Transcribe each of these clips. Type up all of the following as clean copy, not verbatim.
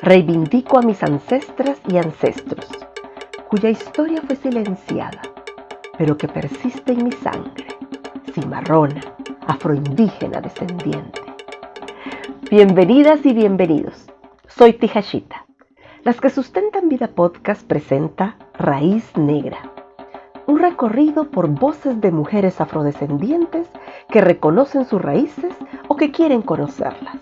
Reivindico a mis ancestras y ancestros, cuya historia fue silenciada, pero que persiste en mi sangre, cimarrona, afroindígena descendiente. Bienvenidas y bienvenidos. Soy Tijashita. Las que sustentan Vida Podcast presenta Raíz Negra, un recorrido por voces de mujeres afrodescendientes que reconocen sus raíces o que quieren conocerlas.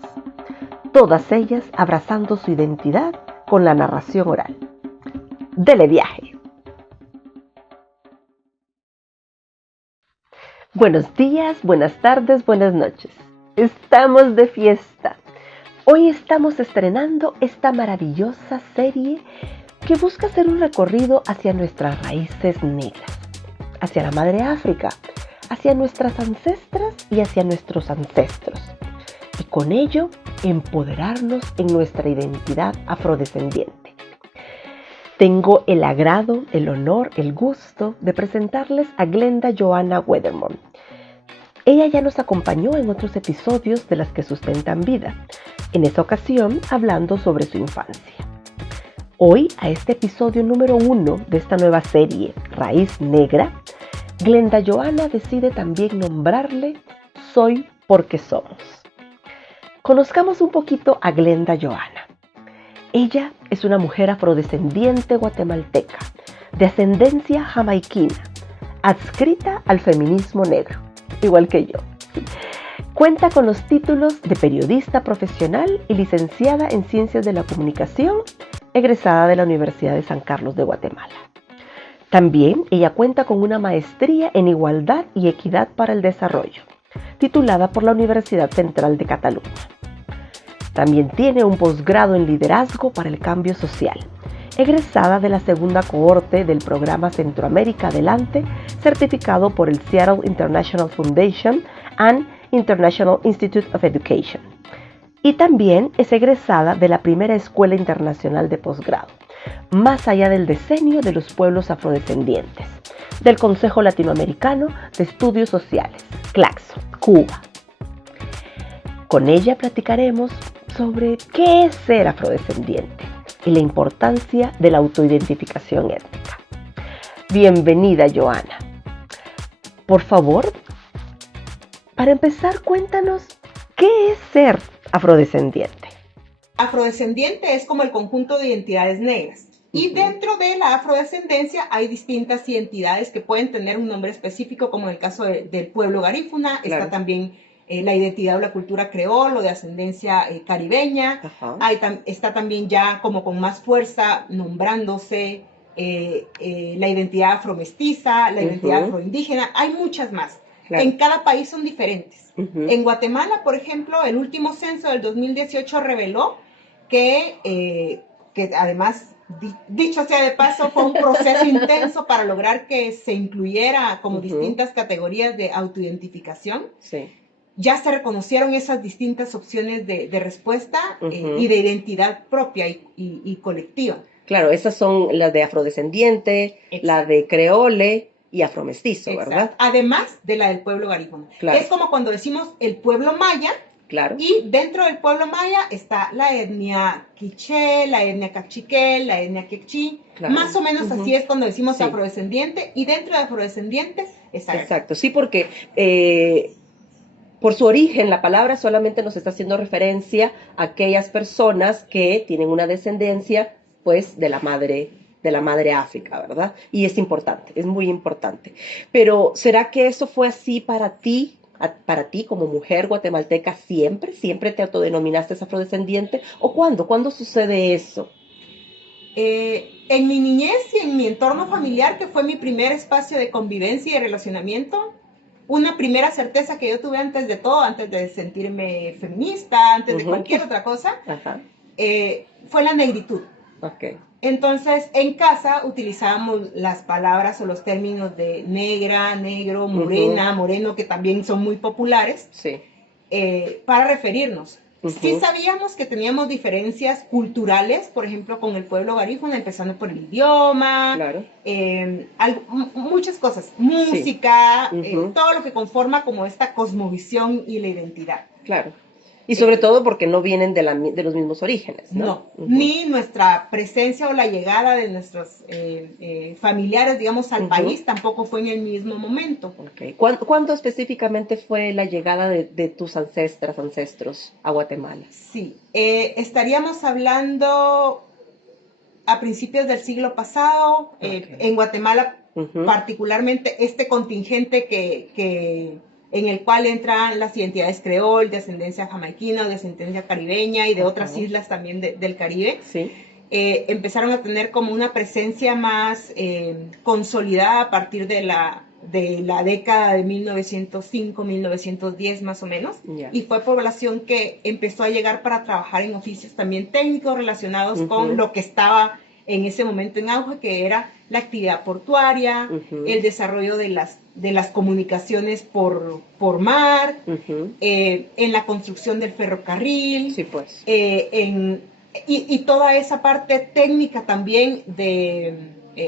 Todas ellas abrazando su identidad con la narración oral. ¡Dele viaje! Buenos días, buenas tardes, buenas noches. Estamos de fiesta. Hoy estamos estrenando esta maravillosa serie que busca hacer un recorrido hacia nuestras raíces negras, hacia la Madre África, hacia nuestras ancestras y hacia nuestros ancestros. Y con ello, empoderarnos en nuestra identidad afrodescendiente. Tengo el agrado, el honor, el gusto de presentarles a Glenda Johanna Weathermont. Ella ya nos acompañó en otros episodios de Las que Sustentan Vida, en esa ocasión hablando sobre su infancia. Hoy, a este episodio número 1 de esta nueva serie, Raíz Negra, Glenda Johanna decide también nombrarle Soy porque somos. Conozcamos un poquito a Glenda Johanna. Ella es una mujer afrodescendiente guatemalteca, de ascendencia jamaiquina, adscrita al feminismo negro, igual que yo. Cuenta con los títulos de periodista profesional y licenciada en Ciencias de la Comunicación, egresada de la Universidad de San Carlos de Guatemala. También ella cuenta con una maestría en Igualdad y Equidad para el Desarrollo, titulada por la Universidad Central de Cataluña. También tiene un posgrado en Liderazgo para el Cambio Social, egresada de la segunda cohorte del programa Centroamérica Adelante, certificado por el Seattle International Foundation and International Institute of Education. Y también es egresada de la primera Escuela Internacional de Posgrado, Más allá del decenio de los pueblos afrodescendientes, del Consejo Latinoamericano de Estudios Sociales, CLACSO, Cuba. Con ella platicaremos sobre qué es ser afrodescendiente y la importancia de la autoidentificación étnica. Bienvenida, Johanna. Por favor, para empezar, cuéntanos qué es ser afrodescendiente. Afrodescendiente es como el conjunto de identidades negras. Y dentro de la afrodescendencia hay distintas identidades que pueden tener un nombre específico, como en el caso del pueblo garífuna. Claro. Está también la identidad o la cultura creol o de ascendencia caribeña. Está también ya como con más fuerza nombrándose la identidad afromestiza, la identidad afroindígena. Hay muchas más. Claro. En cada país son diferentes. En Guatemala, por ejemplo, el último censo del 2018 reveló que además, dicho sea de paso, fue un proceso intenso para lograr que se incluyera como distintas categorías de autoidentificación. Sí. Ya se reconocieron esas distintas opciones de respuesta y de identidad propia y colectiva. Claro, esas son las de afrodescendiente, la de creole y afromestizo, exacto, ¿verdad? Además de la del pueblo garífuna. Claro. Es como cuando decimos el pueblo maya. Claro. Y dentro del pueblo maya está la etnia quiché, la etnia cachiquel, la etnia quechí. Claro. Más o menos así es cuando decimos afrodescendiente. Y dentro de afrodescendientes está. Exacto, sí, porque por su origen la palabra solamente nos está haciendo referencia a aquellas personas que tienen una descendencia, pues, de la madre África, ¿verdad? Y es importante, es muy importante. Pero, ¿será que eso fue así para ti como mujer guatemalteca siempre? ¿Siempre te autodenominaste afrodescendiente? ¿O cuándo? ¿Cuándo sucede eso? En mi niñez y en mi entorno familiar, que fue mi primer espacio de convivencia y relacionamiento, una primera certeza que yo tuve antes de todo, antes de sentirme feminista, antes de cualquier otra cosa, fue la negritud. Okay. Entonces, en casa utilizábamos las palabras o los términos de negra, negro, morena, moreno, que también son muy populares, para referirnos. Sí sabíamos que teníamos diferencias culturales, por ejemplo, con el pueblo garífuna, empezando por el idioma, claro. Muchas cosas, música, todo lo que conforma como esta cosmovisión y la identidad. Claro. Y sobre todo porque no vienen de los mismos orígenes, ¿no? No, ni nuestra presencia o la llegada de nuestros familiares, digamos, al país tampoco fue en el mismo momento. Okay. ¿Cuándo específicamente fue la llegada de tus ancestros a Guatemala? Sí, estaríamos hablando a principios del siglo pasado, en Guatemala, particularmente este contingente en el cual entran las identidades creol, de ascendencia jamaiquina, de ascendencia caribeña y de otras islas también del Caribe. Sí. Empezaron a tener como una presencia más consolidada a partir de la década de 1905, 1910 más o menos, y fue población que empezó a llegar para trabajar en oficios también técnicos relacionados con lo que estaba en ese momento en auge, que era la actividad portuaria, el desarrollo de las comunicaciones por mar, en la construcción del ferrocarril, sí, pues. Y toda esa parte técnica también de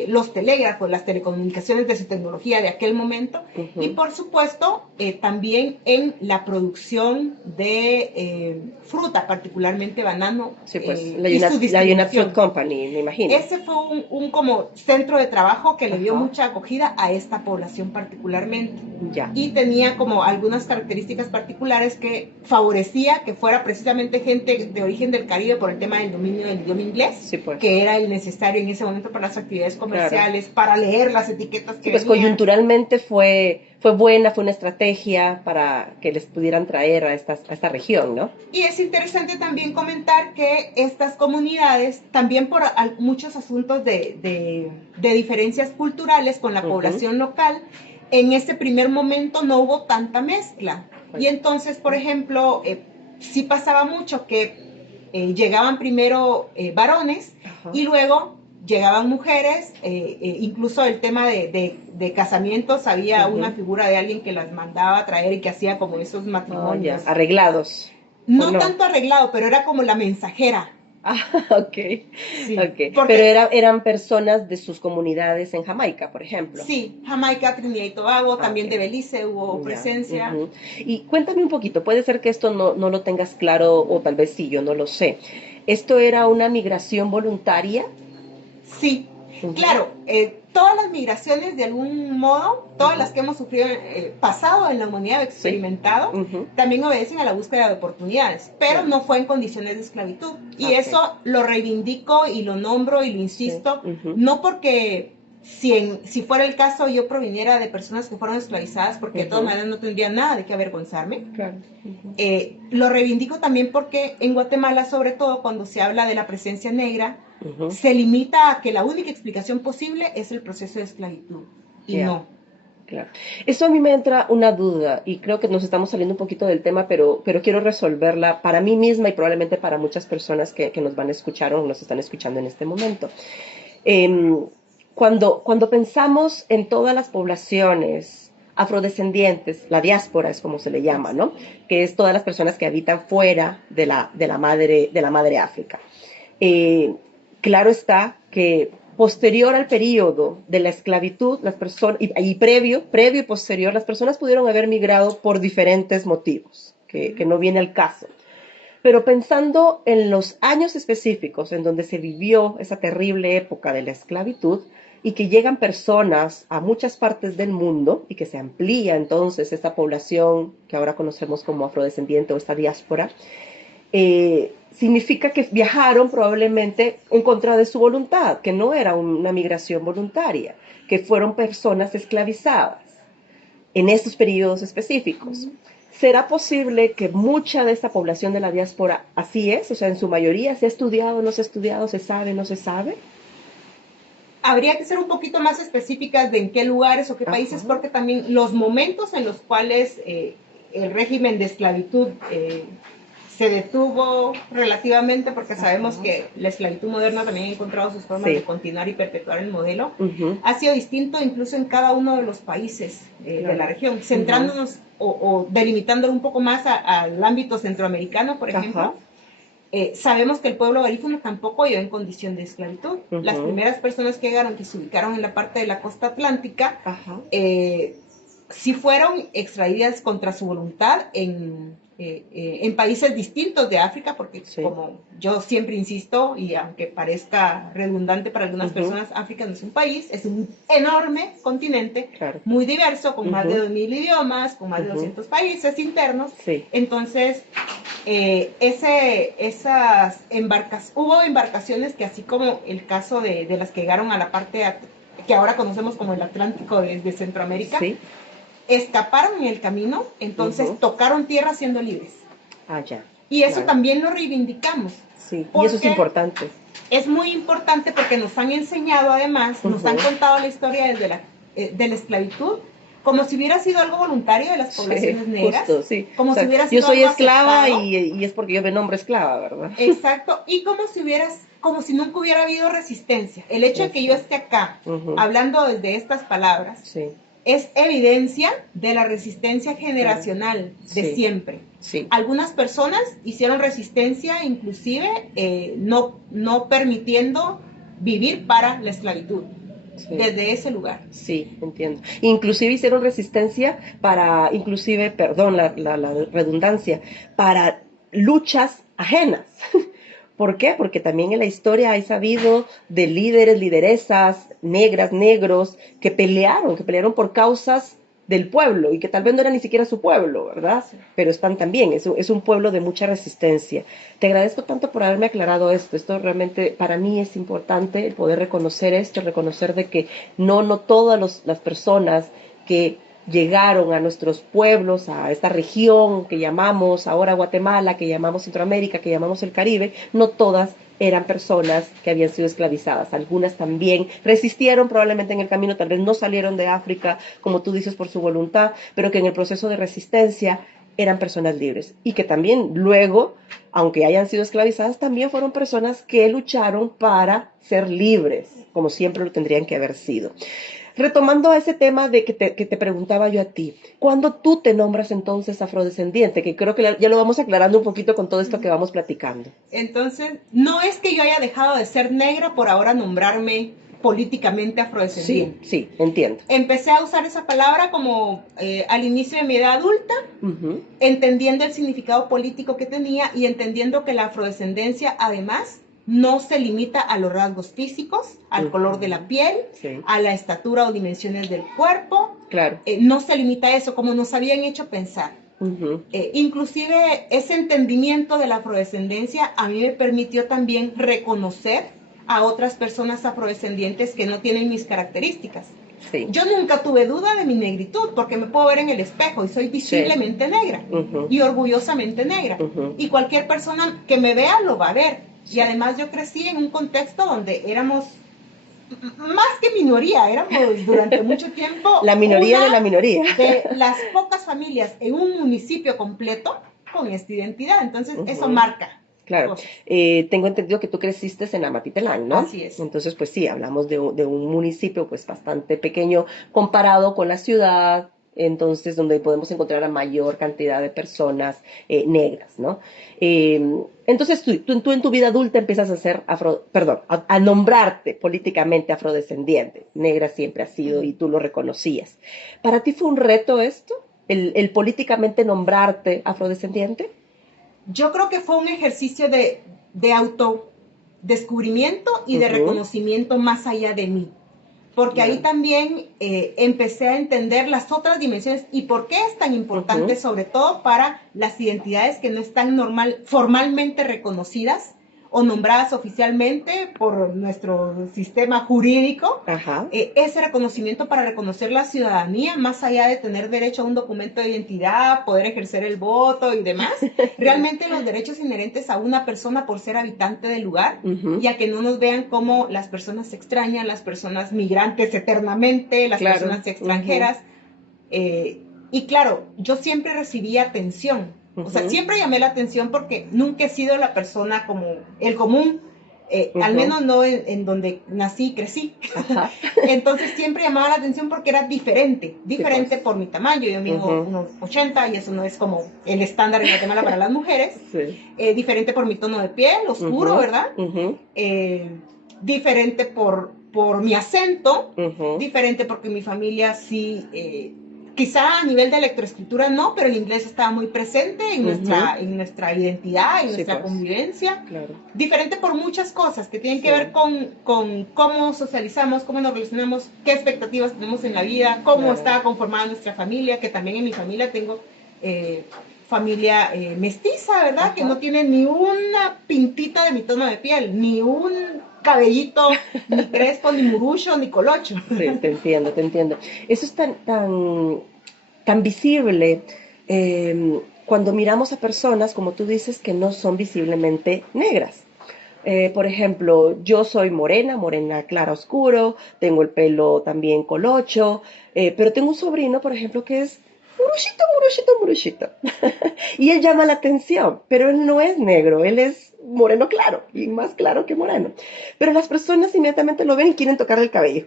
los telégrafos, las telecomunicaciones de su tecnología de aquel momento, y por supuesto también en la producción de fruta, particularmente banano. Sí, pues la United Fruit Company, me imagino. Ese fue un como centro de trabajo que le dio mucha acogida a esta población particularmente. Ya. Y tenía como algunas características particulares que favorecía que fuera precisamente gente de origen del Caribe por el tema del dominio del idioma inglés, sí, pues. que era el necesario en ese momento para las actividades comerciales, para leer las etiquetas que pues venían. Coyunturalmente fue buena, fue una estrategia para que les pudieran traer a esta región, ¿no? Y es interesante también comentar que estas comunidades, también por muchos asuntos de diferencias culturales con la población local, en ese primer momento no hubo tanta mezcla. Y entonces, por ejemplo, sí pasaba mucho que llegaban primero varones y luego llegaban mujeres, incluso el tema de casamientos, había una figura de alguien que las mandaba a traer y que hacía como esos matrimonios. Arreglados. No tanto arreglado, pero era como la mensajera. Ok. Sí, okay. Pero eran personas de sus comunidades en Jamaica, por ejemplo. Sí, Jamaica, Trinidad y Tobago, también de Belice hubo presencia. Y cuéntame un poquito, puede ser que esto no lo tengas claro, o tal vez sí, yo no lo sé. ¿Esto era una migración voluntaria? Sí, claro, todas las migraciones de algún modo, todas las que hemos sufrido, pasado en la humanidad, experimentado, también obedecen a la búsqueda de oportunidades, pero no fue en condiciones de esclavitud. Y eso lo reivindico y lo nombro y lo insisto, no porque si fuera el caso yo proviniera de personas que fueron esclavizadas, porque de todas maneras no tendría nada de qué avergonzarme. Claro. Lo reivindico también porque en Guatemala, sobre todo cuando se habla de la presencia negra, se limita a que la única explicación posible es el proceso de esclavitud, y no. Claro. Eso a mí me entra una duda, y creo que nos estamos saliendo un poquito del tema, pero quiero resolverla para mí misma y probablemente para muchas personas que nos van a escuchar o nos están escuchando en este momento. Cuando pensamos en todas las poblaciones afrodescendientes, la diáspora es como se le llama, ¿no? Que es todas las personas que habitan fuera de la madre África. Claro está que posterior al periodo de la esclavitud, las personas, y previo y posterior, las personas pudieron haber migrado por diferentes motivos, que no viene al caso. Pero pensando en los años específicos en donde se vivió esa terrible época de la esclavitud, y que llegan personas a muchas partes del mundo y que se amplía entonces esta población que ahora conocemos como afrodescendiente o esta diáspora, significa que viajaron probablemente en contra de su voluntad, que no era una migración voluntaria, que fueron personas esclavizadas en estos periodos específicos. ¿Será posible que mucha de esta población de la diáspora así es? O sea, en su mayoría, ¿se ha estudiado, no se ha estudiado, se sabe, no se sabe? Habría que ser un poquito más específicas de en qué lugares o qué países, porque también los momentos en los cuales el régimen de esclavitud se detuvo relativamente, porque sabemos que la esclavitud moderna también ha encontrado sus formas de continuar y perpetuar el modelo, ha sido distinto incluso en cada uno de los países de la región, centrándonos o delimitándolo un poco más al ámbito centroamericano, por ejemplo. Sabemos que el pueblo garífuna tampoco vivió en condición de esclavitud. Las primeras personas que llegaron, que se ubicaron en la parte de la costa atlántica, sí fueron extraídas contra su voluntad en en países distintos de África, porque Sí. como yo siempre insisto, y aunque parezca redundante para algunas personas, África no es un país, es un enorme continente, Claro. muy diverso, con más de 2.000 idiomas, con más de 200 países internos. Sí. Entonces, hubo embarcaciones que, así como el caso de las que llegaron a la parte que ahora conocemos como el Atlántico de Centroamérica, Sí. escaparon en el camino, entonces tocaron tierra siendo libres. Ah, ya. Y eso Claro. también lo reivindicamos. Sí, y eso es importante. Es muy importante porque nos han enseñado, además, nos han contado la historia desde de la esclavitud, como si hubiera sido algo voluntario de las poblaciones negras. Justo, sí. Como O sea, si hubiera sido yo soy algo esclava aceptado. y es porque yo me nombro esclava, ¿verdad? Exacto, y como si nunca hubiera habido resistencia. El hecho de que yo esté acá, hablando desde estas palabras, Sí. es evidencia de la resistencia generacional de siempre. Sí. Algunas personas hicieron resistencia, inclusive no permitiendo vivir para la esclavitud. Sí. Desde ese lugar. Sí, entiendo. Inclusive hicieron resistencia para, perdón la redundancia, para luchas ajenas. ¿Por qué? Porque también en la historia hay sabido de líderes, lideresas, negras, negros, que pelearon por causas del pueblo y que tal vez no era ni siquiera su pueblo, ¿verdad? Sí. Pero están también, es un pueblo de mucha resistencia. Te agradezco tanto por haberme aclarado esto realmente para mí es importante el poder reconocer esto, reconocer de que no todas las personas que llegaron a nuestros pueblos, a esta región que llamamos ahora Guatemala, que llamamos Centroamérica, que llamamos el Caribe, no todas eran personas que habían sido esclavizadas. Algunas también resistieron probablemente en el camino, tal vez no salieron de África, como tú dices, por su voluntad, pero que en el proceso de resistencia eran personas libres. Y que también luego, aunque hayan sido esclavizadas, también fueron personas que lucharon para ser libres, como siempre lo tendrían que haber sido. Retomando a ese tema de que te preguntaba yo a ti, ¿cuándo tú te nombras entonces afrodescendiente? Que creo que ya lo vamos aclarando un poquito con todo esto que vamos platicando. Entonces, no es que yo haya dejado de ser negra por ahora nombrarme políticamente afrodescendiente. Sí, entiendo. Empecé a usar esa palabra como al inicio de mi edad adulta, entendiendo el significado político que tenía y entendiendo que la afrodescendencia, además, no se limita a los rasgos físicos, al color de la piel, a la estatura o dimensiones del cuerpo. Claro. No se limita a eso, como nos habían hecho pensar. Inclusive ese entendimiento de la afrodescendencia a mí me permitió también reconocer a otras personas afrodescendientes que no tienen mis características. Sí. Yo nunca tuve duda de mi negritud porque me puedo ver en el espejo y soy visiblemente negra y orgullosamente negra. Y cualquier persona que me vea lo va a ver. Y además yo crecí en un contexto donde éramos más que minoría, éramos durante mucho tiempo la minoría de la minoría. De las pocas familias en un municipio completo con esta identidad. Entonces eso marca. Claro, tengo entendido que tú creciste en Amatitlán, ¿no? Así es. Entonces, pues sí, hablamos de un municipio pues bastante pequeño comparado con la ciudad, entonces donde podemos encontrar a mayor cantidad de personas negras, ¿no? Entonces tú en tu vida adulta empiezas a ser a nombrarte políticamente afrodescendiente. Negra siempre has sido y tú lo reconocías. ¿Para ti fue un reto esto? ¿El políticamente nombrarte afrodescendiente? Yo creo que fue un ejercicio de autodescubrimiento y de reconocimiento más allá de mí. Porque ahí también empecé a entender las otras dimensiones y por qué es tan importante, sobre todo para las identidades que no están formalmente reconocidas o nombradas oficialmente por nuestro sistema jurídico. Ese reconocimiento para reconocer la ciudadanía, más allá de tener derecho a un documento de identidad, poder ejercer el voto y demás, realmente los derechos inherentes a una persona por ser habitante del lugar, y a que no nos vean como las personas extrañas, las personas migrantes eternamente, las personas extranjeras. Y claro, yo siempre recibí atención. O sea, siempre llamé la atención porque nunca he sido la persona como el común, al menos no en donde nací y crecí. Entonces siempre llamaba la atención porque era diferente por mi tamaño. Yo mido unos 80 y eso no es como el estándar en Guatemala para las mujeres. Diferente por mi tono de piel, oscuro, ¿verdad? Diferente por mi acento, diferente porque mi familia sí quizá a nivel de electroescritura no, pero el inglés estaba muy presente en, nuestra identidad, en nuestra convivencia. Claro. Diferente por muchas cosas que tienen que ver con cómo socializamos, cómo nos relacionamos, qué expectativas tenemos en la vida, cómo está conformada nuestra familia, que también en mi familia tengo familia mestiza, ¿verdad? Que no tiene ni una pintita de mi tono de piel, ni un cabellito, ni crespo, ni murucho, ni colocho. Sí, te entiendo. Eso es tan visible cuando miramos a personas, como tú dices, que no son visiblemente negras. Por ejemplo, yo soy morena clara oscuro, tengo el pelo también colocho, pero tengo un sobrino, por ejemplo, que es muruchito. Y él llama la atención, pero él no es negro, él es moreno claro, y más claro que moreno. Pero las personas inmediatamente lo ven y quieren tocarle el cabello.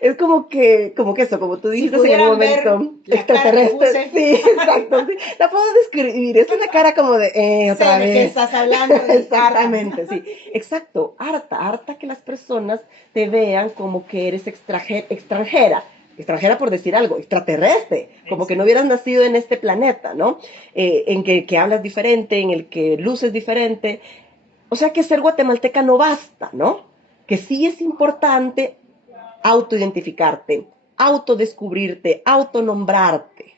Es como que eso, como tú dijiste en el momento, extraterrestre. Sí, exacto. Sí. La puedo describir, es una cara como de, otra vez. ¿De qué estás hablando? Exactamente, sí. Exacto, harta que las personas te vean como que eres extranjera por decir algo, extraterrestre, como que no hubieras nacido en este planeta, ¿no? En que hablas diferente, en el que luces diferente. O sea que ser guatemalteca no basta, ¿no? Que sí es importante autoidentificarte, autodescubrirte, autonombrarte.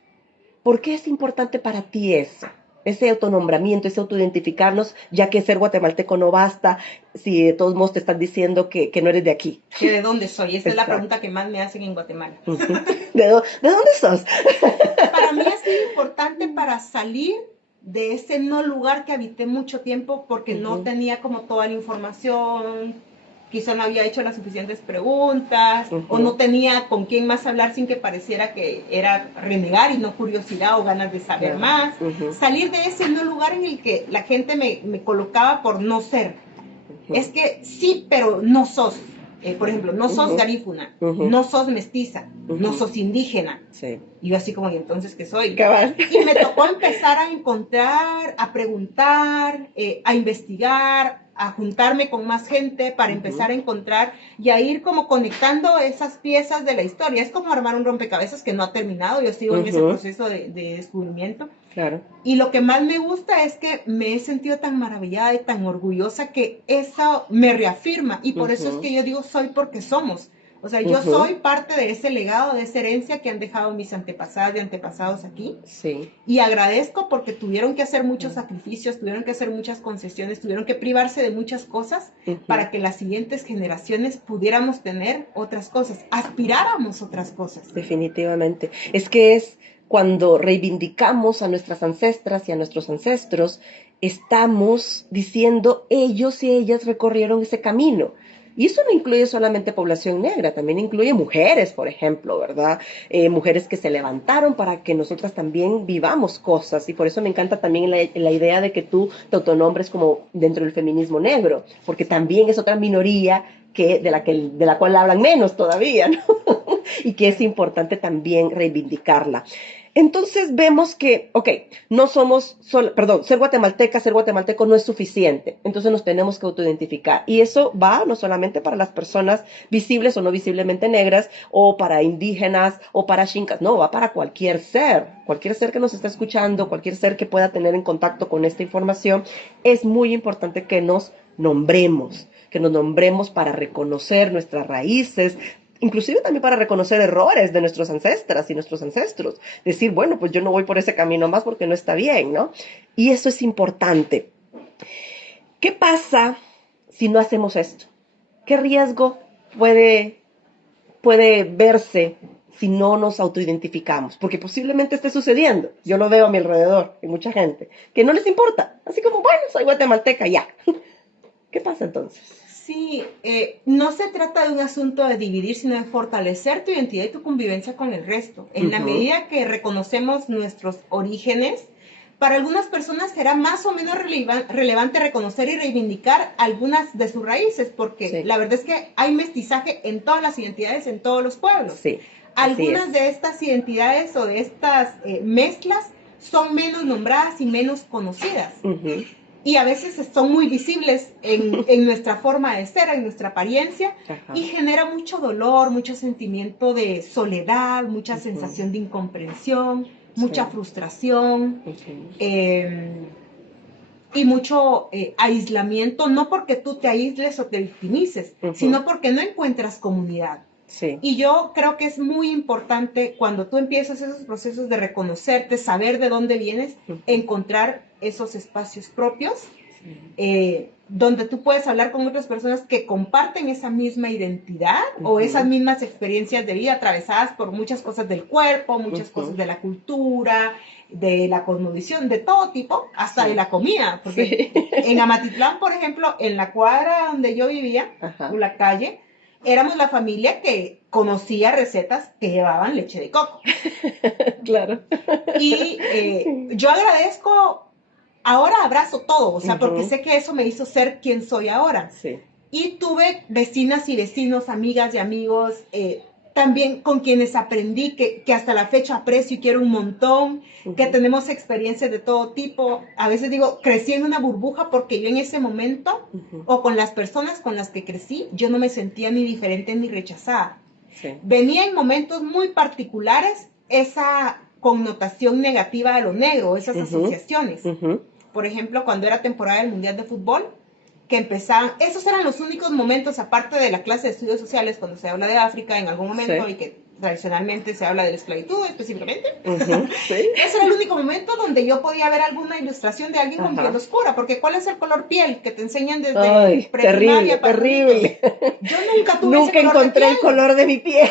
¿Por qué es importante para ti eso? Ese autonombramiento, ese autoidentificarnos, ya que ser guatemalteco no basta si de todos modos te están diciendo que no eres de aquí. ¿Que de dónde soy? Esa es la pregunta que más me hacen en Guatemala. ¿De dónde sos? Para mí ha sido importante para salir de ese no lugar que habité mucho tiempo porque no tenía como toda la información, quizá no había hecho las suficientes preguntas, o no tenía con quién más hablar sin que pareciera que era renegar y no curiosidad o ganas de saber más. Salir de ese no lugar en el que la gente me colocaba por no ser. Es que sí, pero no sos. Por ejemplo, no sos garífuna, no sos mestiza, no sos indígena. Sí. Y yo así como, ¿y entonces qué soy? Cabal. Y me tocó empezar a encontrar, a preguntar, a investigar, a juntarme con más gente para empezar a encontrar y a ir como conectando esas piezas de la historia. Es como armar un rompecabezas que no ha terminado, yo sigo en ese proceso de descubrimiento. Claro. Y lo que más me gusta es que me he sentido tan maravillada y tan orgullosa que eso me reafirma y por eso es que yo digo soy porque somos. O sea, yo soy parte de ese legado, de esa herencia que han dejado mis antepasadas y antepasados aquí. Sí. Y agradezco porque tuvieron que hacer muchos sacrificios, tuvieron que hacer muchas concesiones, tuvieron que privarse de muchas cosas para que las siguientes generaciones pudiéramos tener otras cosas, aspiráramos otras cosas. Definitivamente. Es que es cuando reivindicamos a nuestras ancestras y a nuestros ancestros, estamos diciendo ellos y ellas recorrieron ese camino. Y eso no incluye solamente población negra, también incluye mujeres, por ejemplo, ¿verdad? Mujeres que se levantaron para que nosotras también vivamos cosas. Y por eso me encanta también la idea de que tú te autonombres como dentro del feminismo negro, porque también es otra minoría de la cual hablan menos todavía, ¿no? Y que es importante también reivindicarla. Entonces vemos que, no somos, ser guatemalteco no es suficiente. Entonces nos tenemos que autoidentificar. Y eso va no solamente para las personas visibles o no visiblemente negras, o para indígenas, o para xincas. No, va para cualquier ser que nos está escuchando, cualquier ser que pueda tener en contacto con esta información. Es muy importante que nos nombremos para reconocer nuestras raíces, inclusive también para reconocer errores de nuestras ancestras y nuestros ancestros. Decir, bueno, pues yo no voy por ese camino más porque no está bien, ¿no? Y eso es importante. ¿Qué pasa si no hacemos esto? ¿Qué riesgo puede verse si no nos autoidentificamos? Porque posiblemente esté sucediendo. Yo lo veo a mi alrededor, en mucha gente, que no les importa. Así como, bueno, soy guatemalteca, ya. ¿Qué pasa entonces? Sí, no se trata de un asunto de dividir, sino de fortalecer tu identidad y tu convivencia con el resto. En la medida que reconocemos nuestros orígenes, para algunas personas será más o menos relevante reconocer y reivindicar algunas de sus raíces, porque la verdad es que hay mestizaje en todas las identidades, en todos los pueblos. Sí, algunas de estas identidades o de estas mezclas son menos nombradas y menos conocidas. y a veces son muy visibles en nuestra forma de ser, en nuestra apariencia, y genera mucho dolor, mucho sentimiento de soledad, mucha sensación de incomprensión, mucha frustración, y mucho aislamiento, no porque tú te aísles o te victimices, sino porque no encuentras comunidad. Sí. Y yo creo que es muy importante cuando tú empiezas esos procesos de reconocerte, saber de dónde vienes, encontrar esos espacios propios, donde tú puedes hablar con otras personas que comparten esa misma identidad o esas mismas experiencias de vida atravesadas por muchas cosas del cuerpo, muchas cosas de la cultura, de la cosmovisión, de todo tipo, hasta de la comida. Porque en Amatitlán, por ejemplo, en la cuadra donde yo vivía, en la calle, éramos la familia que conocía recetas que llevaban leche de coco. Claro. Y yo agradezco, ahora abrazo todo, o sea, porque sé que eso me hizo ser quien soy ahora. Sí. Y tuve vecinas y vecinos, amigas y amigos, también con quienes aprendí que hasta la fecha aprecio y quiero un montón, que tenemos experiencias de todo tipo. A veces digo, crecí en una burbuja porque yo en ese momento, o con las personas con las que crecí, yo no me sentía ni diferente ni rechazada. Sí. Venía en momentos muy particulares esa connotación negativa de lo negro, esas asociaciones. Por ejemplo, cuando era temporada del Mundial de Fútbol, que empezaban, esos eran los únicos momentos, aparte de la clase de estudios sociales, cuando se habla de África en algún momento, y que tradicionalmente se habla de la esclavitud específicamente. ¿Sí? Ese era el único momento donde yo podía ver alguna ilustración de alguien con piel oscura, porque ¿cuál es el color piel que te enseñan desde preprimaria? Terrible. Yo nunca tuve nunca ese color encontré de piel. El color de mi piel.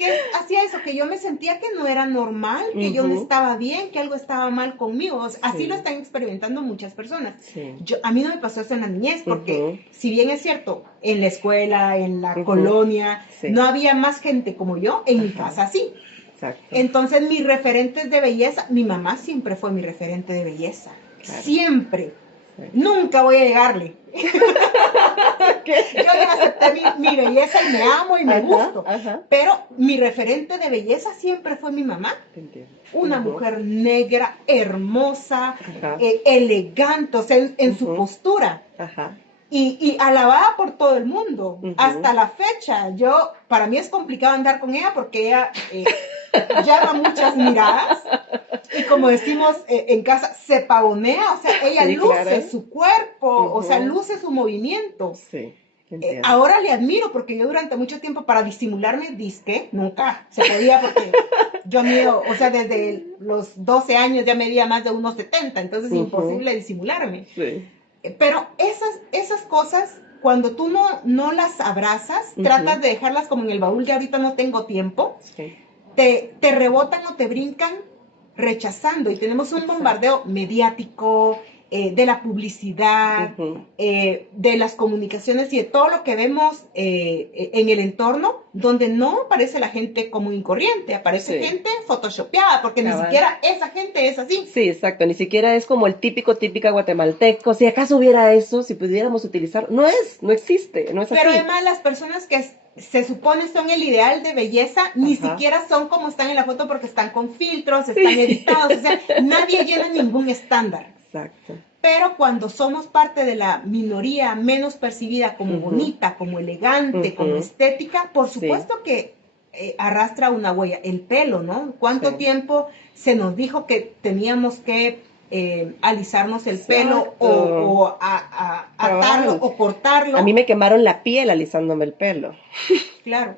que hacía eso, que yo me sentía que no era normal, que yo no estaba bien, que algo estaba mal conmigo. O sea, así lo están experimentando muchas personas. Sí. A mí no me pasó eso en la niñez, porque si bien es cierto, en la escuela, en la colonia, no había más gente como yo, en mi casa sí. Exacto. Entonces mis referentes de belleza, mi mamá siempre fue mi referente de belleza. Claro. Siempre. Sí. Nunca voy a llegarle. Yo ya acepté mi belleza y me amo y me gusto. Pero mi referente de belleza siempre fue mi mamá. Una mujer negra, hermosa, elegante, o sea, en su postura. Y alabada por todo el mundo. Hasta la fecha, para mí es complicado andar con ella porque ella llama muchas miradas. Y como decimos en casa, se pavonea, o sea, ella luce su cuerpo, o sea, luce su movimiento. Sí, ahora le admiro porque yo durante mucho tiempo para disimularme, nunca se podía porque yo mido, o sea, desde los 12 años ya medía más de 1,70, entonces es imposible disimularme. Sí. Pero esas cosas, cuando tú no las abrazas, tratas de dejarlas como en el baúl de ahorita no tengo tiempo, te rebotan o te brincan rechazando, y tenemos un bombardeo mediático, de la publicidad, de las comunicaciones y de todo lo que vemos en el entorno, donde no aparece la gente común y corriente, aparece gente photoshopeada, porque ni siquiera esa gente es así. Sí, exacto, ni siquiera es como el típica guatemalteco. Si acaso hubiera eso, si pudiéramos utilizar, no existe, no es así. Pero además las personas que se supone son el ideal de belleza, ni siquiera son como están en la foto porque están con filtros, están editados, o sea, nadie llena ningún estándar. Exacto. Pero cuando somos parte de la minoría menos percibida como bonita, como elegante, como estética, por supuesto que arrastra una huella. El pelo, ¿no? ¿Cuánto tiempo se nos dijo que teníamos que alisarnos el pelo o atarlo o cortarlo? A mí me quemaron la piel alisándome el pelo. Claro.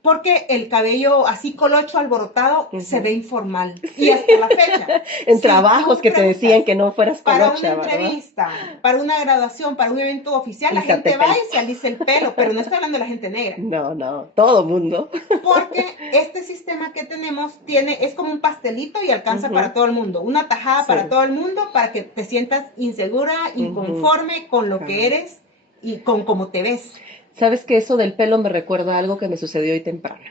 Porque el cabello así colocho alborotado se ve informal. Y hasta la fecha. En trabajos que te decían que no fueras colocha, para una entrevista, para una graduación, para un evento oficial, la gente va y se alisa el pelo, pero no estoy hablando de la gente negra. No, todo mundo. Porque este sistema que tenemos es como un pastelito y alcanza para todo el mundo. Una tajada para todo el mundo para que te sientas insegura, inconforme con lo que eres y con cómo te ves. ¿Sabes que eso del pelo me recuerda a algo que me sucedió hoy temprano?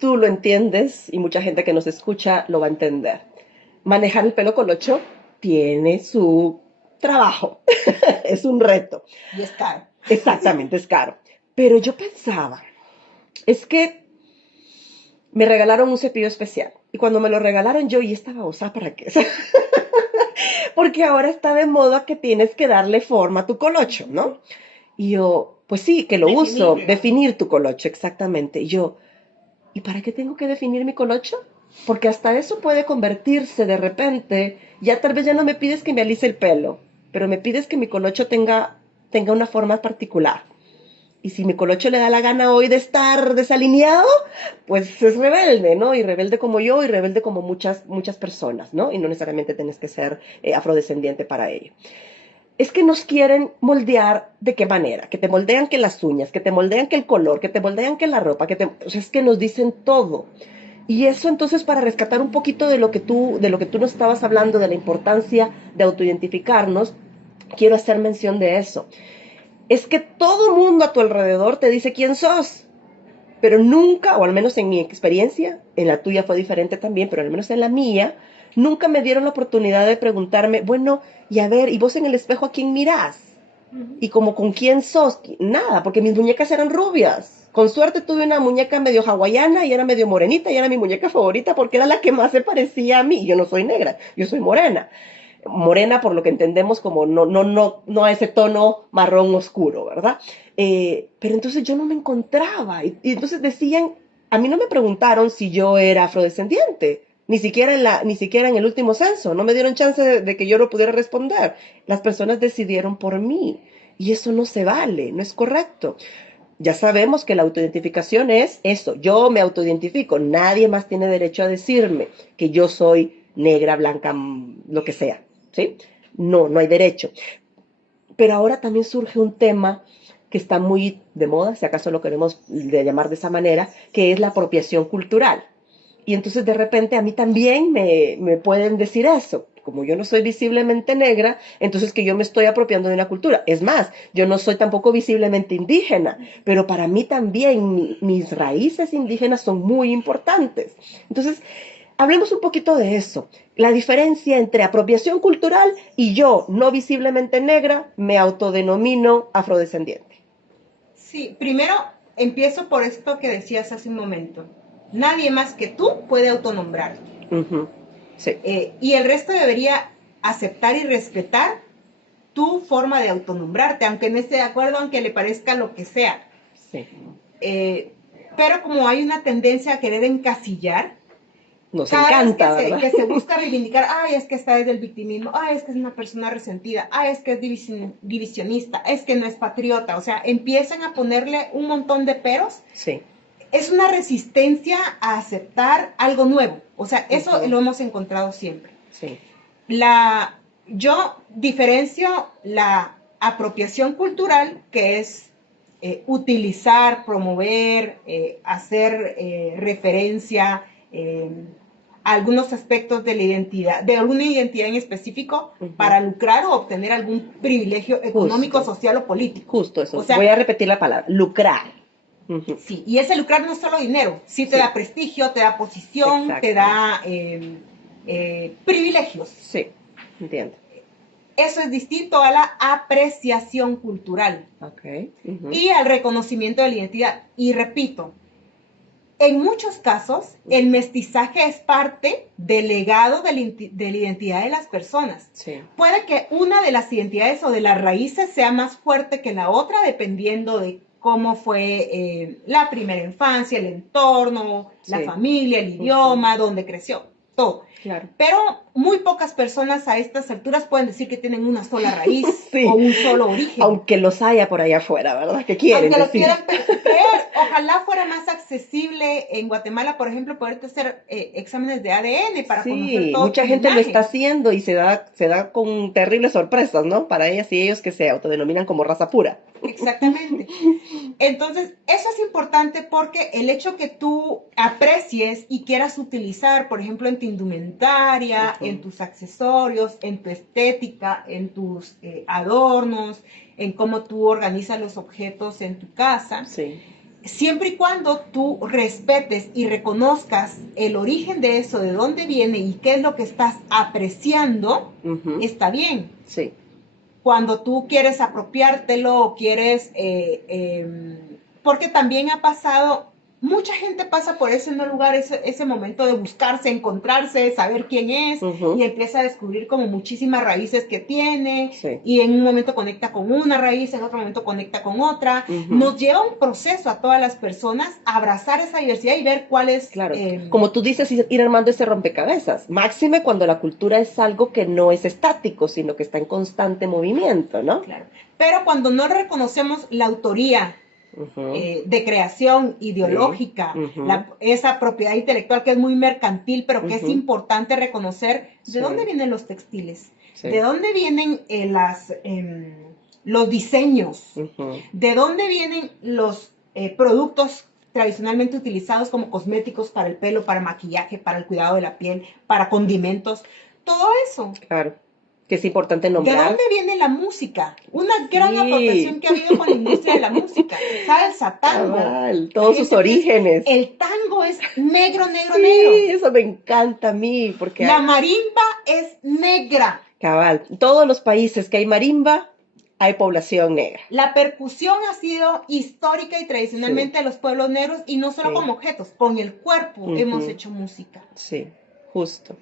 Tú lo entiendes y mucha gente que nos escucha lo va a entender. Manejar el pelo colocho tiene su trabajo, es un reto. Y es caro. Exactamente, es caro. Pero yo pensaba, es que me regalaron un cepillo especial. Y cuando me lo regalaron yo, ¿y esta babosa para qué? porque ahora está de moda que tienes que darle forma a tu colocho, ¿no? Y yo, pues sí, que lo uso, definir tu colocho, exactamente. Y yo, ¿y para qué tengo que definir mi colocho? Porque hasta eso puede convertirse de repente, ya tal vez ya no me pides que me alice el pelo, pero me pides que mi colocho tenga una forma particular. Y si mi colocho le da la gana hoy de estar desalineado, pues es rebelde, ¿no? Y rebelde como yo, y rebelde como muchas personas, ¿no? Y no necesariamente tienes que ser afrodescendiente para ello. Es que nos quieren moldear de qué manera, que te moldean que las uñas, que te moldean que el color, que te moldean que la ropa, o sea, es que nos dicen todo. Y eso entonces para rescatar un poquito de lo que tú nos estabas hablando, de la importancia de autoidentificarnos, quiero hacer mención de eso. Es que todo mundo a tu alrededor te dice quién sos, pero nunca, o al menos en mi experiencia, en la tuya fue diferente también, pero al menos en la mía, nunca me dieron la oportunidad de preguntarme, bueno, y a ver, ¿y vos en el espejo a quién mirás? Y como con quién sos, nada, porque mis muñecas eran rubias. Con suerte tuve una muñeca medio hawaiana y era medio morenita y era mi muñeca favorita porque era la que más se parecía a mí. Yo no soy negra, yo soy morena. Morena por lo que entendemos como no a ese tono marrón oscuro, ¿verdad? Pero entonces yo no me encontraba y entonces decían, a mí no me preguntaron si yo era afrodescendiente, ni siquiera en el último censo, no me dieron chance de que yo lo pudiera responder. Las personas decidieron por mí y eso no se vale, no es correcto. Ya sabemos que la autoidentificación es eso, yo me autoidentifico, nadie más tiene derecho a decirme que yo soy negra, blanca, lo que sea, ¿sí? No hay derecho. Pero ahora también surge un tema que está muy de moda, si acaso lo queremos llamar de esa manera, que es la apropiación cultural. Y entonces de repente a mí también me pueden decir eso. Como yo no soy visiblemente negra, entonces que yo me estoy apropiando de una cultura. Es más, yo no soy tampoco visiblemente indígena, pero para mí también mis raíces indígenas son muy importantes. Entonces, hablemos un poquito de eso. La diferencia entre apropiación cultural y yo, no visiblemente negra, me autodenomino afrodescendiente. Sí, primero empiezo por esto que decías hace un momento. Nadie más que tú puede autonombrarte. Sí. Y el resto debería aceptar y respetar tu forma de autonombrarte, aunque no esté de acuerdo, aunque le parezca lo que sea. Sí. Pero como hay una tendencia a querer encasillar, Nos cada encanta, vez ¿verdad? que se busca reivindicar, ay, es que está desde el victimismo, ay, es que es una persona resentida, ay, es que es divisionista, es que no es patriota, o sea, empiezan a ponerle un montón de peros. Sí. Es una resistencia a aceptar algo nuevo, o sea, eso lo hemos encontrado siempre. Sí. Yo diferencio la apropiación cultural, que es utilizar, promover, hacer referencia a algunos aspectos de la identidad, de alguna identidad en específico, para lucrar o obtener algún privilegio económico, social o político. Justo eso. O sea, voy a repetir la palabra, lucrar. Sí, y ese lucrar no es solo dinero, sí te da prestigio, te da posición, exacto, te da privilegios. Sí, entiendo. Eso es distinto a la apreciación cultural y al reconocimiento de la identidad. Y repito, en muchos casos el mestizaje es parte del legado de la identidad de las personas. Sí. Puede que una de las identidades o de las raíces sea más fuerte que la otra dependiendo de cómo fue la primera infancia, el entorno, la familia, el idioma, dónde creció, todo. Claro. Pero muy pocas personas a estas alturas pueden decir que tienen una sola raíz o un solo origen. Aunque los haya por allá afuera, ¿verdad? Que quieren Aunque decir. lo quieran creer. Ojalá fuera más accesible en Guatemala, por ejemplo, poder hacer exámenes de ADN para conocer todo. Mucha gente lo está haciendo y se da con terribles sorpresas, ¿no? Para ellas y ellos que se autodenominan como raza pura. Exactamente. Entonces, eso es importante porque el hecho que tú aprecies y quieras utilizar, por ejemplo, en tu indumentaria, en tus accesorios, en tu estética, en tus adornos, en cómo tú organizas los objetos en tu casa, siempre y cuando tú respetes y reconozcas el origen de eso, de dónde viene y qué es lo que estás apreciando, está bien. Sí. Cuando tú quieres apropiártelo o quieres, porque también ha pasado mucha gente pasa por ese no lugar, ese momento de buscarse, encontrarse, saber quién es, y empieza a descubrir como muchísimas raíces que tiene, y en un momento conecta con una raíz, en otro momento conecta con otra. Nos lleva un proceso a todas las personas a abrazar esa diversidad y ver cuál es... Claro, como tú dices, ir armando ese rompecabezas. Máxime cuando la cultura es algo que no es estático, sino que está en constante movimiento, ¿no? Claro. Pero cuando no reconocemos la autoría de creación ideológica, esa propiedad intelectual que es muy mercantil, pero que es importante reconocer de dónde vienen los textiles, de dónde vienen los diseños, de dónde vienen los productos tradicionalmente utilizados como cosméticos para el pelo, para maquillaje, para el cuidado de la piel, para condimentos, todo eso. Claro. Que es importante nombrar. ¿De dónde viene la música? Una gran aportación que ha habido con la industria de la música. Salsa, tango. Todos sus orígenes. El tango es negro, negro, sí, negro. Sí, eso me encanta a mí. Porque la marimba es negra. Cabal. En todos los países que hay marimba, hay población negra. La percusión ha sido histórica y tradicionalmente de los pueblos negros, y no solo como objetos, con el cuerpo hemos hecho música. Sí. Justo.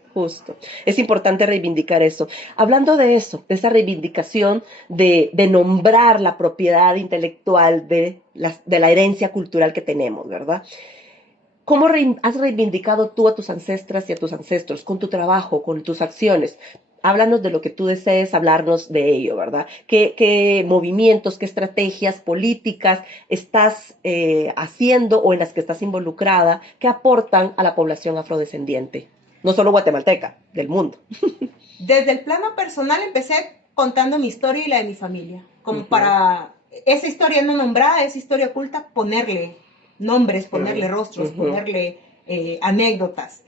Es importante reivindicar eso. Hablando de eso, de esa reivindicación de nombrar la propiedad intelectual de la herencia cultural que tenemos, ¿verdad? ¿Cómo has reivindicado tú a tus ancestras y a tus ancestros con tu trabajo, con tus acciones? Háblanos de lo que tú desees hablarnos de ello, ¿verdad? ¿Qué movimientos, qué estrategias políticas estás haciendo o en las que estás involucrada que aportan a la población afrodescendiente? No solo guatemalteca, del mundo. Desde el plano personal empecé contando mi historia y la de mi familia, como para esa historia no nombrada, esa historia oculta, ponerle nombres, ponerle rostros, ponerle anécdotas.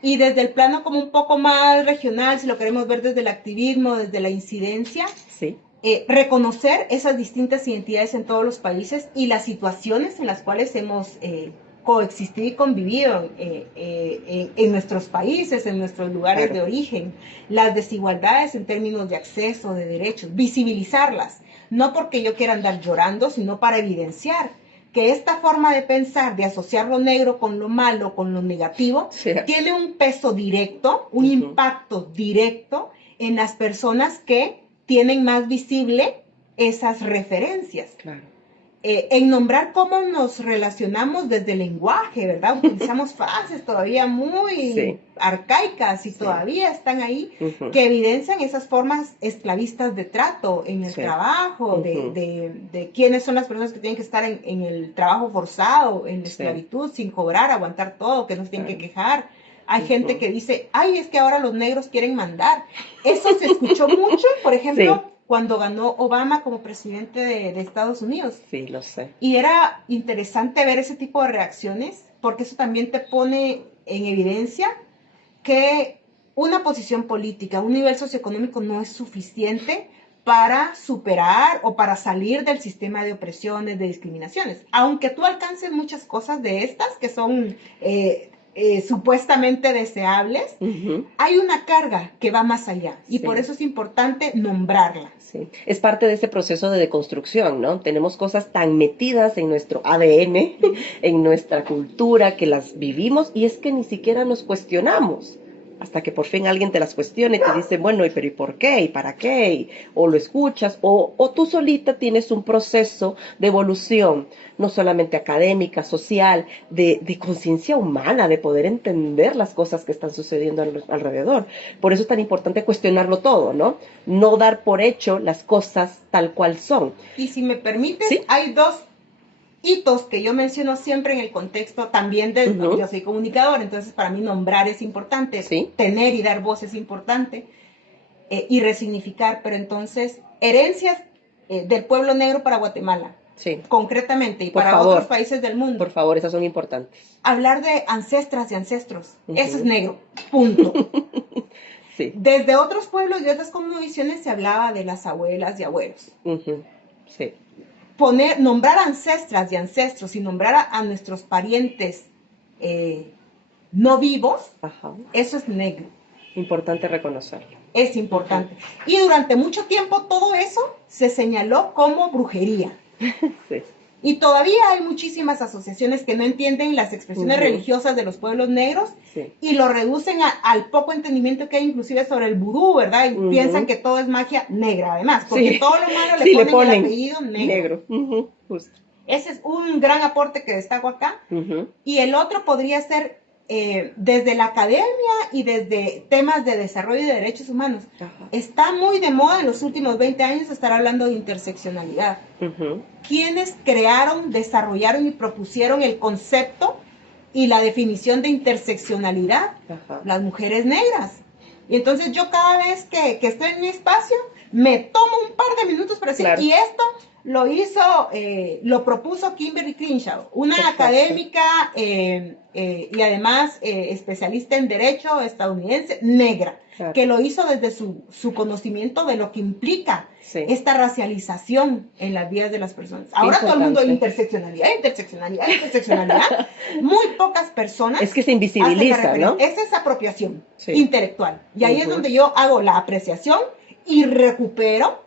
Y desde el plano como un poco más regional, si lo queremos ver desde el activismo, desde la incidencia, reconocer esas distintas identidades en todos los países y las situaciones en las cuales hemos coexistido y convivido en nuestros países, en nuestros lugares de origen, las desigualdades en términos de acceso, de derechos, visibilizarlas, no porque yo quiera andar llorando, sino para evidenciar que esta forma de pensar, de asociar lo negro con lo malo, con lo negativo, tiene un peso directo, un impacto directo en las personas que tienen más visible esas referencias. Claro. En nombrar cómo nos relacionamos desde el lenguaje, ¿verdad? Utilizamos frases todavía muy arcaicas y todavía están ahí, que evidencian esas formas esclavistas de trato en el trabajo, de quiénes son las personas que tienen que estar en el trabajo forzado, en la esclavitud, sin cobrar, aguantar todo, que no se tienen que quejar. Hay gente que dice, ay, es que ahora los negros quieren mandar. Eso se escuchó mucho, por ejemplo, cuando ganó Obama como presidente de Estados Unidos. Sí, lo sé. Y era interesante ver ese tipo de reacciones, porque eso también te pone en evidencia que una posición política, un nivel socioeconómico no es suficiente para superar o para salir del sistema de opresiones, de discriminaciones. Aunque tú alcances muchas cosas de estas que son supuestamente deseables, hay una carga que va más allá y por eso es importante nombrarla. Sí. Es parte de ese proceso de deconstrucción, ¿no? Tenemos cosas tan metidas en nuestro ADN, en nuestra cultura, que las vivimos y es que ni siquiera nos cuestionamos. Hasta que por fin alguien te las cuestione y te dice, bueno, pero ¿y por qué? ¿Y para qué? O lo escuchas, o tú solita tienes un proceso de evolución, no solamente académica, social, de conciencia humana, de poder entender las cosas que están sucediendo alrededor. Por eso es tan importante cuestionarlo todo, ¿no? No dar por hecho las cosas tal cual son. Y si me permites, hay dos hitos que yo menciono siempre en el contexto también de, yo soy comunicador, entonces para mí nombrar es importante, tener y dar voz es importante, y resignificar, pero entonces herencias del pueblo negro para Guatemala, concretamente, y para otros países del mundo. Por favor, esas son importantes. Hablar de ancestras y ancestros, eso es negro, punto. Desde otros pueblos y otras cosmovisiones se hablaba de las abuelas y abuelos. Nombrar ancestras y ancestros y nombrar a nuestros parientes no vivos, eso es negro. Importante reconocerlo. Es importante. Y durante mucho tiempo todo eso se señaló como brujería. Y todavía hay muchísimas asociaciones que no entienden las expresiones religiosas de los pueblos negros y lo reducen al poco entendimiento que hay inclusive sobre el vudú, ¿verdad? Y piensan que todo es magia negra, además, porque todo lo malo le ponen el apellido negro. Justo. Ese es un gran aporte que destaco acá. Y el otro podría ser desde la academia y desde temas de desarrollo de derechos humanos. Está muy de moda en los últimos 20 años estar hablando de interseccionalidad. ¿Quiénes crearon, desarrollaron y propusieron el concepto y la definición de interseccionalidad? Las mujeres negras. Y entonces yo cada vez que estoy en mi espacio, me tomo un par de minutos para decir, y esto lo propuso Kimberly Crenshaw, una académica y además especialista en derecho estadounidense, negra, que lo hizo desde su conocimiento de lo que implica esta racialización en las vidas de las personas. Ahora todo el mundo interseccionalidad. Muy pocas personas. Es que se invisibiliza, ¿no? Es esa apropiación intelectual. Y ahí es donde yo hago la apreciación y recupero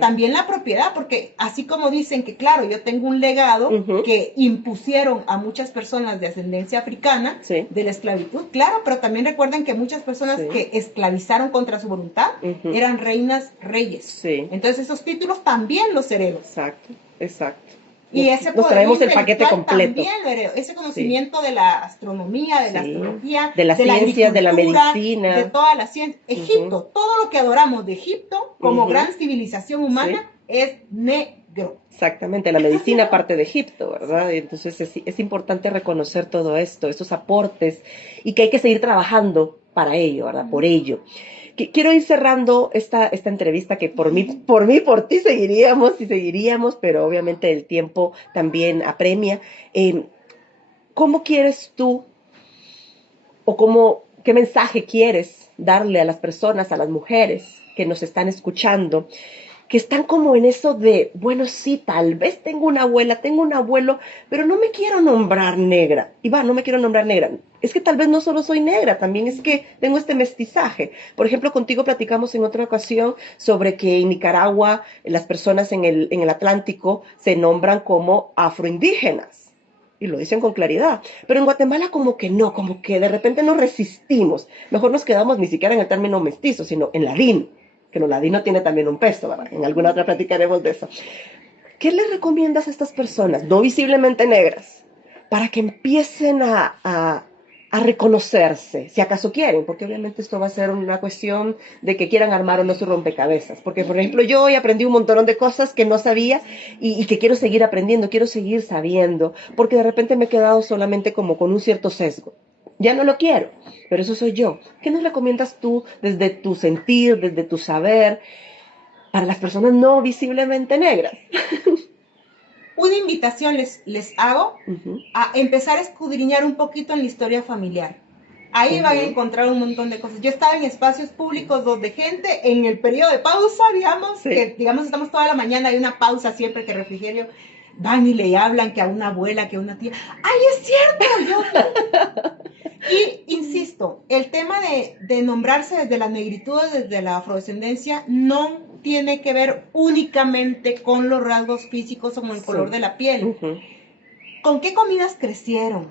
también la propiedad, porque así como dicen que, claro, yo tengo un legado que impusieron a muchas personas de ascendencia africana, de la esclavitud, claro, pero también recuerden que muchas personas que esclavizaron contra su voluntad eran reinas, reyes. Entonces esos títulos también los heredo. Exacto. Y ese nos traemos el paquete completo. También lo heredo. Ese conocimiento de la astronomía, de la astrología, de la ciencia, de la medicina, de toda la ciencia. Egipto, todo lo que adoramos de Egipto como gran civilización humana es negro. Exactamente, la medicina parte de Egipto, ¿verdad? Entonces es importante reconocer todo esto, estos aportes, y que hay que seguir trabajando para ello, ¿verdad? Por ello. Quiero ir cerrando esta entrevista que por ti seguiríamos, pero obviamente el tiempo también apremia. ¿Cómo quieres tú o qué mensaje quieres darle a las personas, a las mujeres que nos están escuchando, que están como en eso de, bueno, sí, tal vez tengo una abuela, tengo un abuelo, pero no me quiero nombrar negra? No me quiero nombrar negra. Es que tal vez no solo soy negra, también es que tengo este mestizaje. Por ejemplo, contigo platicamos en otra ocasión sobre que en Nicaragua las personas en el Atlántico se nombran como afroindígenas. Y lo dicen con claridad. Pero en Guatemala como que no, como que de repente nos resistimos. Mejor nos quedamos ni siquiera en el término mestizo, sino en ladino. Que lo ladino tiene también un peso, ¿verdad? En alguna otra platicaremos de eso. ¿Qué les recomiendas a estas personas, no visiblemente negras, para que empiecen a reconocerse, si acaso quieren? Porque obviamente esto va a ser una cuestión de que quieran armar o no su rompecabezas. Porque, por ejemplo, yo hoy aprendí un montón de cosas que no sabía y que quiero seguir aprendiendo, quiero seguir sabiendo, porque de repente me he quedado solamente como con un cierto sesgo. Ya no lo quiero, pero eso soy yo. ¿Qué nos recomiendas tú desde tu sentir, desde tu saber, para las personas no visiblemente negras? Una invitación les hago a empezar a escudriñar un poquito en la historia familiar. Ahí van a encontrar un montón de cosas. Yo estaba en espacios públicos donde gente en el periodo de pausa, que estamos toda la mañana, hay una pausa siempre que refrigerio, van y le hablan que a una abuela, que a una tía. ¡Ay, es cierto! Y insisto, el tema de nombrarse desde la negritud, desde la afrodescendencia, no tiene que ver únicamente con los rasgos físicos o con el color de la piel. ¿Con qué comidas crecieron?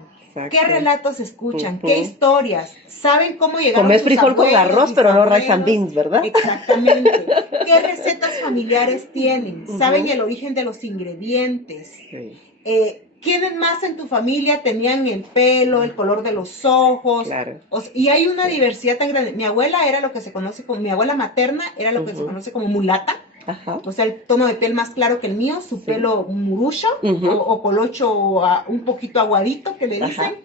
¿Qué relatos escuchan? ¿Qué historias? ¿Saben cómo llegaron Comer frijol con arroz, pero no rice and beans, ¿verdad? Exactamente. ¿Qué recetas familiares tienen? ¿Saben el origen de los ingredientes? ¿Quiénes más en tu familia tenían el pelo, el color de los ojos? Claro. Y hay una diversidad tan grande. Mi abuela era lo que se conoce como, mi abuela materna era lo que se conoce como mulata. O sea, el tono de piel más claro que el mío, su pelo murucho o colocho un poquito aguadito, que le dicen.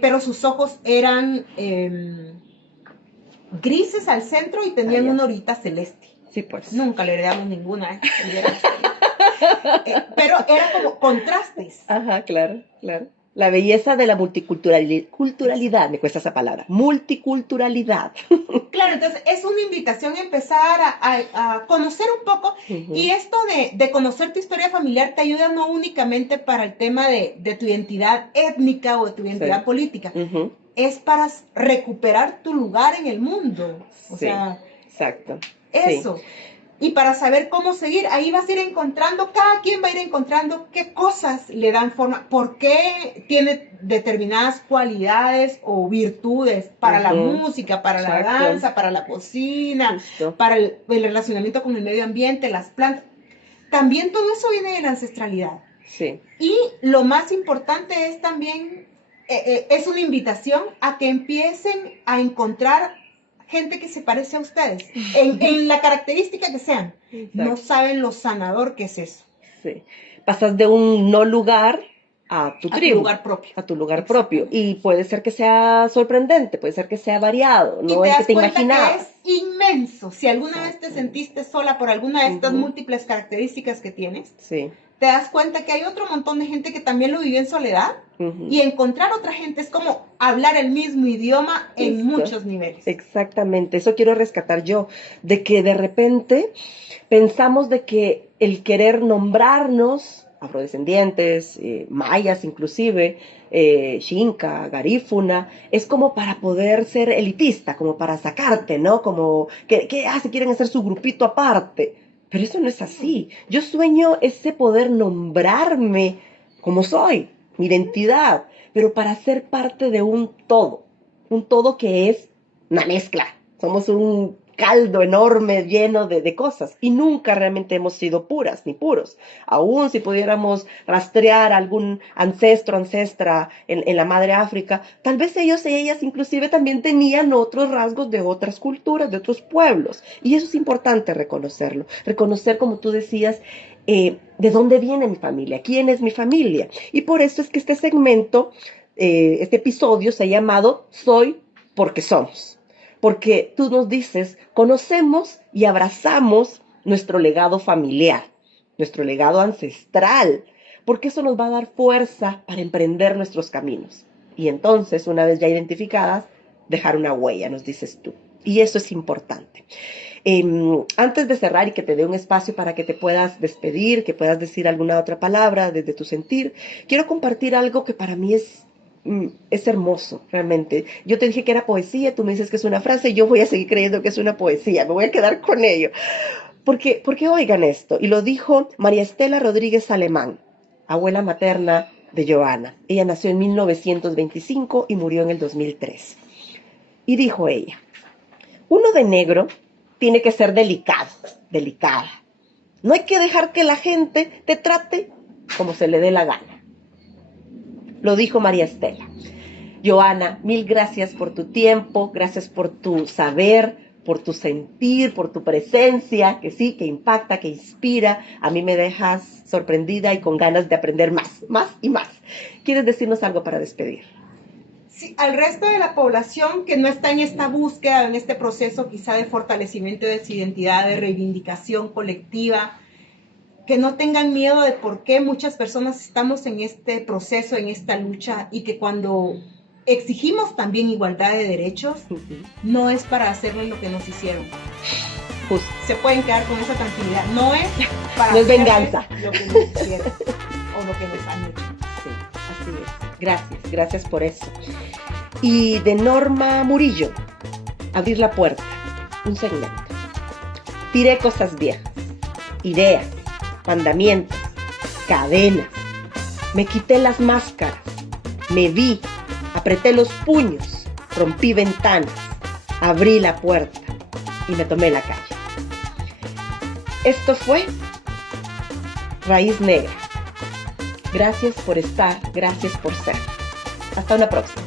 Pero sus ojos eran grises al centro y tenían una orita celeste. Sí, pues. Nunca le heredamos ninguna. Pero era como contrastes. Claro. La belleza de la multiculturalidad, me cuesta esa palabra, multiculturalidad. Claro, entonces es una invitación a empezar a conocer un poco, y esto de conocer tu historia familiar te ayuda no únicamente para el tema de tu identidad étnica o de tu identidad política, es para recuperar tu lugar en el mundo. O sea, exacto. Eso. Y para saber cómo seguir, ahí vas a ir encontrando, cada quien va a ir encontrando qué cosas le dan forma, por qué tiene determinadas cualidades o virtudes para la música, para la danza, para la cocina, para el relacionamiento con el medio ambiente, las plantas. También todo eso viene de la ancestralidad. Sí. Y lo más importante es también, es una invitación a que empiecen a encontrar gente que se parece a ustedes, en la característica que sean. Exacto. No saben lo sanador que es eso. Sí. Pasas de un no lugar a tu tribu. A tu lugar propio. A tu lugar propio. Y puede ser que sea sorprendente, puede ser que sea variado, no es que te imaginabas. Que es inmenso. Si alguna vez te sentiste sola por alguna de estas múltiples características que tienes, sí, te das cuenta que hay otro montón de gente que también lo vivió en soledad, y encontrar otra gente es como hablar el mismo idioma en muchos niveles. Exactamente, eso quiero rescatar yo, de que de repente pensamos de que el querer nombrarnos, afrodescendientes, mayas inclusive, xinca, garífuna, es como para poder ser elitista, como para sacarte, ¿no? Como que si quieren hacer su grupito aparte. Pero eso no es así. Yo sueño ese poder nombrarme como soy, mi identidad, pero para ser parte de un todo que es una mezcla. Somos un caldo enorme lleno de cosas y nunca realmente hemos sido puras ni puros. Aún si pudiéramos rastrear algún ancestro, ancestra en la madre África, tal vez ellos y ellas inclusive también tenían otros rasgos de otras culturas, de otros pueblos. Y eso es importante reconocerlo. Reconocer, como tú decías, de dónde viene mi familia, quién es mi familia. Y por eso es que este segmento, este episodio se ha llamado Soy porque somos. Porque tú nos dices, conocemos y abrazamos nuestro legado familiar, nuestro legado ancestral, porque eso nos va a dar fuerza para emprender nuestros caminos. Y entonces, una vez ya identificadas, dejar una huella, nos dices tú. Y eso es importante. Antes de cerrar y que te dé un espacio para que te puedas despedir, que puedas decir alguna otra palabra desde tu sentir, quiero compartir algo que para mí es hermoso, realmente. Yo te dije que era poesía, tú me dices que es una frase, yo voy a seguir creyendo que es una poesía, me voy a quedar con ello. Porque oigan esto, y lo dijo María Estela Rodríguez Alemán, abuela materna de Joana. Ella nació en 1925 y murió en el 2003. Y dijo ella, uno de negro tiene que ser delicado, delicada. No hay que dejar que la gente te trate como se le dé la gana. Lo dijo María Estela. Joana, mil gracias por tu tiempo, gracias por tu saber, por tu sentir, por tu presencia, que sí, que impacta, que inspira. A mí me dejas sorprendida y con ganas de aprender más y más. ¿Quieres decirnos algo para despedir? Sí, al resto de la población que no está en esta búsqueda, en este proceso quizá de fortalecimiento de su identidad, de reivindicación colectiva, que no tengan miedo de por qué muchas personas estamos en este proceso, en esta lucha, y que cuando exigimos también igualdad de derechos, no es para hacerles lo que nos hicieron. Justo. Se pueden quedar con esa tranquilidad. No es para no es venganza. Lo que nos hicieron o lo que nos han hecho. Sí, así es. Gracias por eso. Y de Norma Murillo, abrir la puerta, un segmento. Tiré cosas viejas, ideas, mandamientos, cadenas. Me quité las máscaras, me vi, apreté los puños, rompí ventanas, abrí la puerta y me tomé la calle. Esto fue Raíz Negra. Gracias por estar, gracias por ser. Hasta una próxima.